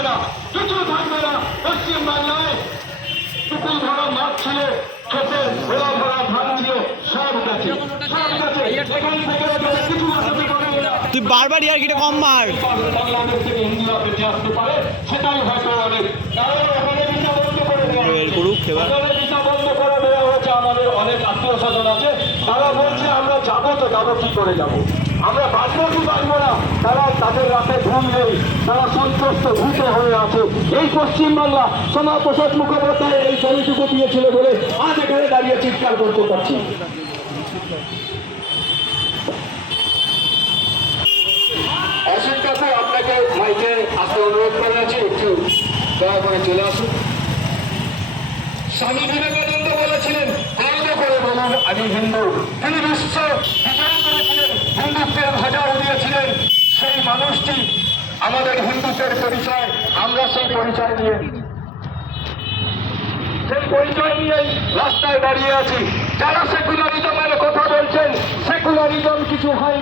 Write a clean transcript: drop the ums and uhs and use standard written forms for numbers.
থাকবে না, কিছু থাকবে না। পশ্চিম বাংলায় পুকুর ভরা মাছ ছিল, খেতে ভরা ভরা ধান দিয়ে সব গেছে, সব গেছে। এখান থেকে কিছু আশা করা না। তুই বারবার ইয়ার্কিটা কম মার। বাংলাদেশ থেকে হিন্দুরা বেঁচে আসতে পারে, সেটাই হয়তো অনেক। কারণ ওখানে ভিসা বন্ধ করে দেওয়া হয়েছে। ওখানে ভিসা বন্ধ করে দেওয়া হয়েছে। আমাদের অনেক আত্মীয় স্বজন আছে, তারা বলছে আমরা যাবো তো যাবো কি করে যাবো, আমরা বাঁচবো কি বাঁচবো না। তারা তাদের রাতে ঘুম নেই, তারা সন্ত্রস্ত ভূত হয়ে আছে। এই পশ্চিমবাংলা শ্যামাপ্রসাদ মুখোপাধ্যায় এই ছবিটুকু দিয়েছিল বলে আজ এখানে দাঁড়িয়ে চিৎকার করতে পারছি। অসীম কাকু, আপনাকে মাইকে আসতে অনুরোধ করে আছে, একটু দয়া করে চলে আসুন। স্বামী বিবেকানন্দ বলেছিলেন, গর্ব করে বলুন আমি হিন্দু। তিনি বিশ্ব বিজয় করেছিলেন, হিন্দুত্বের ধ্বজা উড়িয়েছিলেন। সেই মানুষটি আমাদের হিন্দুত্বের পরিচয়, আমরা সেই পরিচয় নিয়েই রাস্তায় দাঁড়িয়ে আছি। যারা সেকুলারিজমের কথা বলছেন, সেকুলারিজম কিছু হয় না।